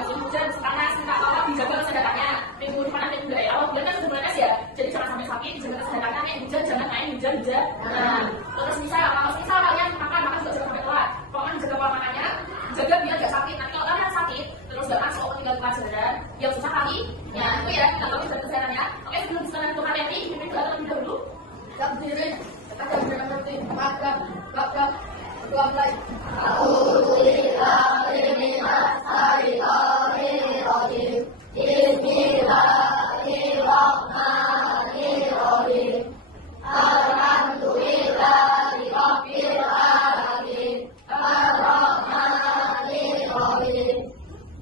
musim hujan, musim panas, minta tolong dijaga kesehatannya. Minggu depan ada juga ya. Awal bulan kan sudah menetes ya, jadi jangan sampai sakit, dijaga kesehatannya. Kayak hujan jangan main hujan. Terus kalau misal kalian makan juga jangan sampai telat. Pokoknya jaga pola makannya, jaga biar gak sakit. Nanti kalau kalian sakit, terus gak masuk tinggal di pelajaran, yang susah kali. Ya itu ya, nggak tahu jaga kesehatannya. Oke, sebelum kita lanjut materi, kita terlebih dahulu. Berdiri, kita akan mengerti bab mulai. Bismillahirrahmanirrahim. Alhamdulillahirabbil alamin. Arrahmanirrahim.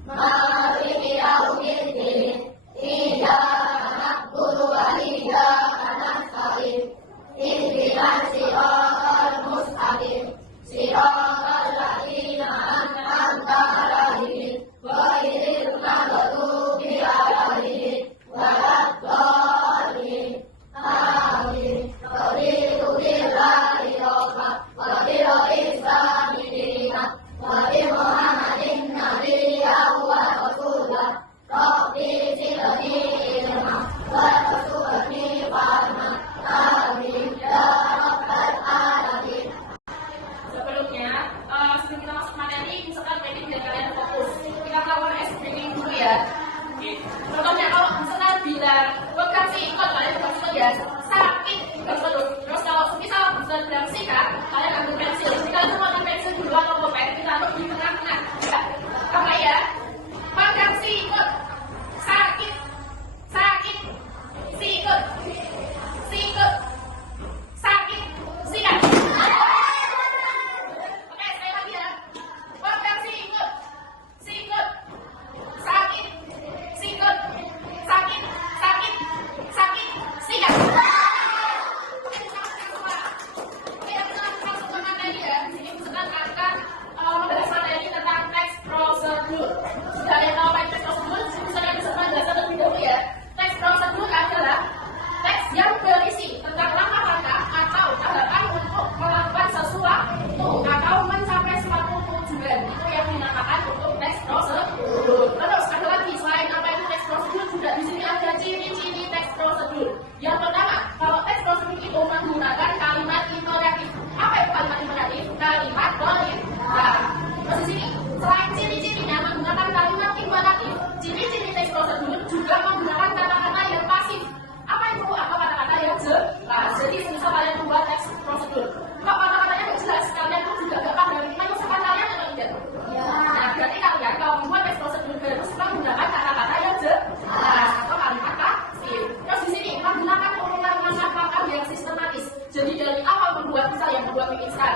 Maliki yaumiddin. Iyyaka na'budu wa iyyaka nasta'in. Ihdinas siratal mustaqim. Siratal ladzina an'amta 'alaihim ghairil maghdubi 'alaihim waladdallin. Amin. Raditu billahi rabban wa bil islami dinan wa bi Muhammadin nabiyyan wa rasulan. Rabbi zidni ilma wa rzuqni fahma. Amin ya rabbal alamin. Sebelum kita masuk materi, misalkan ini biar kalian fokus. Kita lakukan screening dulu ya. Contohnya kalau misalkan bilang bukan sih ikut, kalian bukan ikut ya, sakit harus dulu. Terus kalau misal misalkan bilang sikat, kalian ambil pensil. Jadi kalian semua ambil pensil dulu atau pulpen, kita ambil di tengah-tengah. Apa ya? Bukan sih ikut, sakit, sikut, sakit, sikat.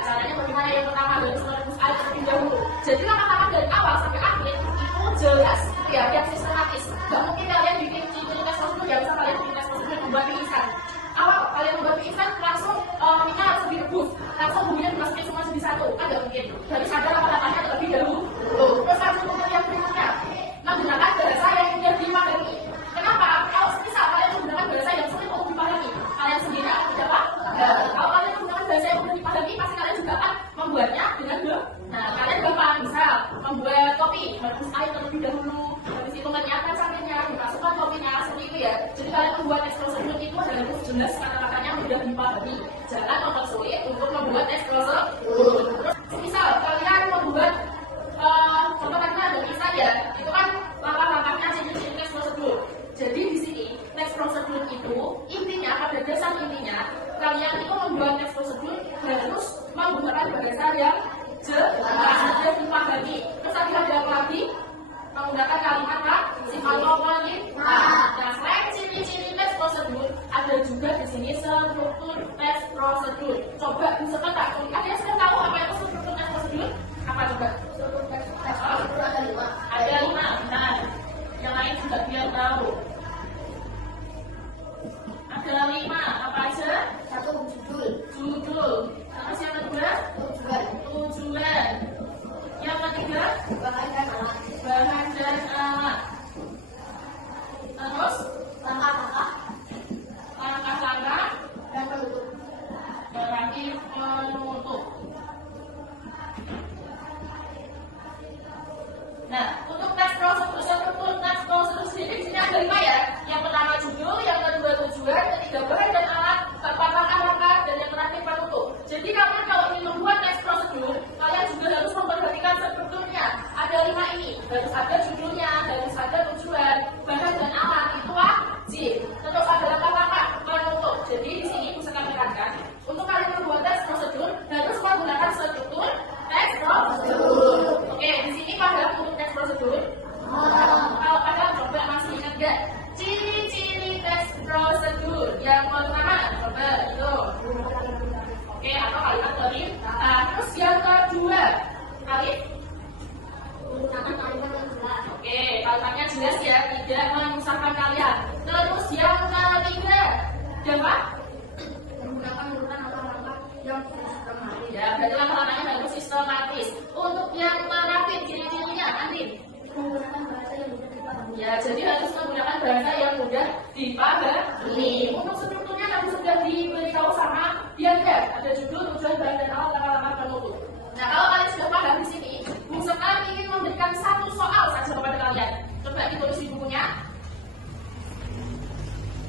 Caranya bagaimana? Yang pertama dari rumus A terlebih dahulu. Jadi langkah-langkah dari awal sampai akhir itu jelas, ya, yang sistematis. Gak mungkin kalian bikin tes prosedur, ya bisa kalian bikin tes prosedur membuat instan. Awal kalian membuat instan langsung minyak langsung direbus, langsung bumbunya dimasukin semua jadi satu, kan gak mungkin. Jadi ada langkah-langkahnya terlebih dahulu. Terus langsung ke yang berikutnya, menggunakan bahasa yang mudah dipahami. Kenapa? Kalau misal kalian menggunakan bahasa yang sulit untuk dipahami, kalian sendiri akan tidak paham. Kalau kalian menggunakan bahasa yang mudah dipahami, pasti kalian juga akan membuatnya dengan kalian gampang. Misal membuat kopi, harus air terlebih dahulu, habis itu menyiapkan sampingnya, dimasukkan kopinya, seperti itu ya. Jadi kalian membuat tes prosedur itu adalah jelas kata-katanya mudah dipahami. Jangan mempersulit untuk membuat tes prosedur. Terus misal kalian membuat contohnya dari saya, itu kan langkah-langkahnya ciri-ciri tes prosedur. Jadi di sini tes prosedur itu intinya, pada dasar intinya kalian itu membuat tes prosedur harus menggunakan bahasa yang jelas, mudah dipahami. Terus tadi ada apa lagi? Menggunakan kalimat sifat komponen. Nah, selain ciri-ciri tes prosedur, ada juga di sini struktur tes prosedur. Coba misalkan tak, ada yang sudah tahu apa itu struktur tes prosedur? Apa coba? Struktur tes prosedur ada 5. Ada 5, benar. Yang lain juga biar tahu. Ada 5, apa aja? 1, judul. Terus yang kedua? Tujuan. Yang ketiga? Bahan dan alat. Terus? Langkah-langkah dan penutup. Berarti penutup. Nah, untuk tes prosedur harus ada judulnya, harus ada tujuan, bahan dan alat itu wajib. Terus ada langkah-langkah penutup. Jadi di sini bisa kami terangkan, untuk kalian membuat teks prosedur harus menggunakan struktur teks prosedur. Oke, di sini pada untuk teks prosedur. Kalau kalian coba masih ingat gak ciri-ciri teks prosedur yang pertama? Coba itu. Oke, atau kalimat dari. Terus yang kedua, kalimat. Oke, kalimatnya jelas ya, tidak menyusahkan kalian. Terus yang ketiga, apa? Menggunakan langkah-langkah yang sistematis. Ya, berarti langkah-langkahnya harus sistematis. Untuk yang terakhir, ciri-cirinya, Andin. Menggunakan bahasa yang mudah dipahami. Ya, jadi harus menggunakan bahasa yang mudah dipahami. Untuk strukturnya tadi sudah diberitahu sama Bianca. Ada judul, tujuan, bahan dan alat, langkah-langkah penutup. Nah, kalau kalian sudah paham di sini, Bu Sekar ingin memberikan satu soal saja kepada kalian. Coba ditulis di bukunya.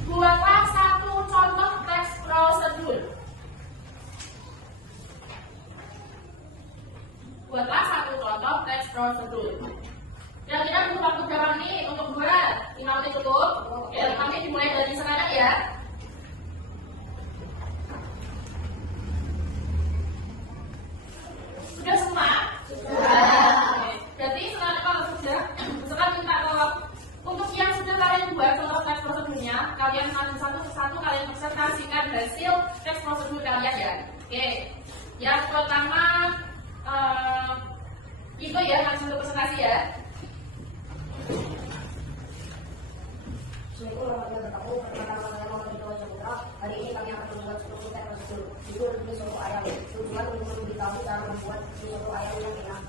Buatlah satu contoh teks prosedur. Buatlah satu contoh teks prosedur. Kira-kira butuh waktu berapa menit untuk buat? 5 menit cukup? Oke, 5 menit dimulai dari sekarang ya. Sudah semua? Sudah. Jadi sekarang kalau sudah, sekarang minta tolong untuk yang sudah kalian buat contoh teks prosedurnya, kalian satu kalian presentasikan hasil teks prosedur kalian ya. Oke. Yang pertama itu ya langsung ke presentasi ya. Assalamualaikum warahmatullahi wabarakatuh. Pertama saya mau beritahu Saudara, hari ini kami akan membuat struktur teks prosedur. Judul ini soto ayam. Tujuan untuk memberitahu cara membuat soto ayam yang enak.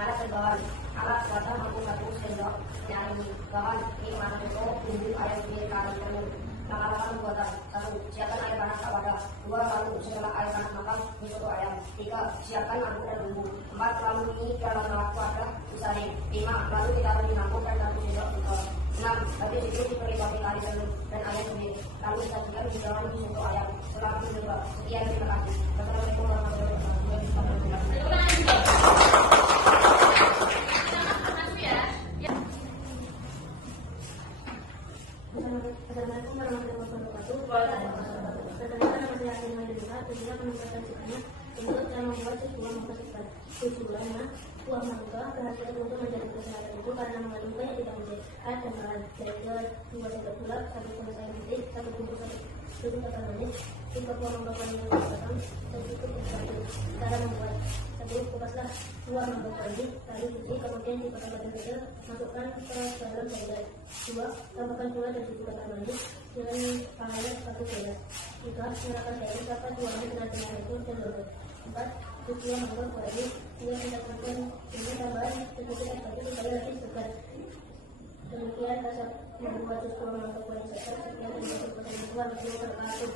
Alat dan bahan. Alat wadah mampu 1 sendok nyanyi. Bahan ini mana soto, bumbu ayam kunyit kari telur. Langkah-langkah pembuatan. 1. Siapkan air panas ke wadah. 2. Lalu setelah air panas matang, soto ayam. 3. Siapkan mangkuk dan bumbu. 4. Lalu ini dalam wadah disaring. 5. Lalu ditaruh di mangkuk dan 1 sendok di bawah. 6. Habis itu diberi topping kari telur dan ayam kunyit. Lalu disajikan di dalam soto ayam. Selamat mencoba. Sekian, terima kasih. Wassalamualaikum warahmatullahi wabarakatuh. Assalamualaikum warahmatullahi wabarakatuh. Perkenalkan nama saya Asin Maidulillah. Tujuan menunjukkan sikapnya untuk cara membuat sebuah masakan. Tujuannya buah mangga berhasil untuk menjadi kesehatan itu karena mengandung banyak vitamin C, air dan bahan. Yaitu 2 sendok gula, 1 sendok air putih, 1 bumbu susu kacang manis, 3 buah mangga kering yang dipotong, dan cukup untuk 1. Cara membuat: 1. Kupaslah buah mangga kering, lalu cuci, kemudian dipotong kecil, masukkan ke dalam blender. 2. Tambahkan gula dan susu kacang manis dengan pahanya 1 gelas. 3. Nyalakan air sampai buahnya benar-benar hancur dan lembut. 4. Cuci mangga kering, dia menambahkan ini tambahan sedikit air batu supaya lebih segar. Demikian rasa membuat jus buah mangga kering segar. Sekian, terima kasih.